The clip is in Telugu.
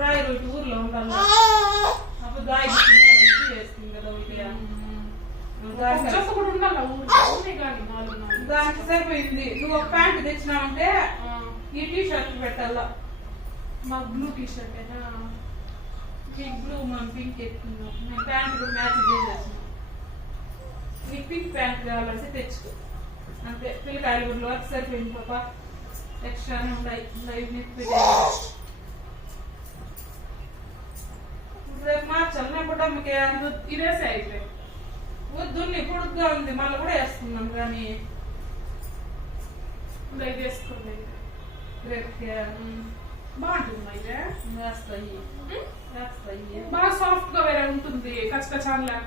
డ్రాయర్ ఒకటి ఊర్లో ఉండాలి అప్పుడు డ్రాయర్ వేస్తుంది కదా కూడా ఉండాలి ఊరికే కానీ దానికి సరిపోయింది. నువ్వు ఒక ప్యాంట్ తెచ్చినావంటే ఈ టీ షర్ట్ పెట్టాలా. మా blue T shirt pink blue మనం పింక్ ఎత్తుకున్నాం. నేను ప్యాంట్ కూడా మ్యాచ్ చేసేసిన. నీకు పింక్ ప్యాంట్ కావాలంటే తెచ్చుకో అంతే. పిల్లకాయలు గుడ్లు వరకు సరిపోయింది పాప. ఎక్స్ట్రానే ఉన్నాయి. రేపు మార్చాలి నేను కూడా మీకు ఇదే సైజ్ వద్దు పొడుగ్గా ఉంది మళ్ళీ కూడా వేస్తున్నాం కానీ ఇది వేసుకోండి. రేపు బాగుంటుంది అయితే వేస్తాయి బాగా సాఫ్ట్ గా వేరే ఉంటుంది కచ్చకచాన్ లేకుండా.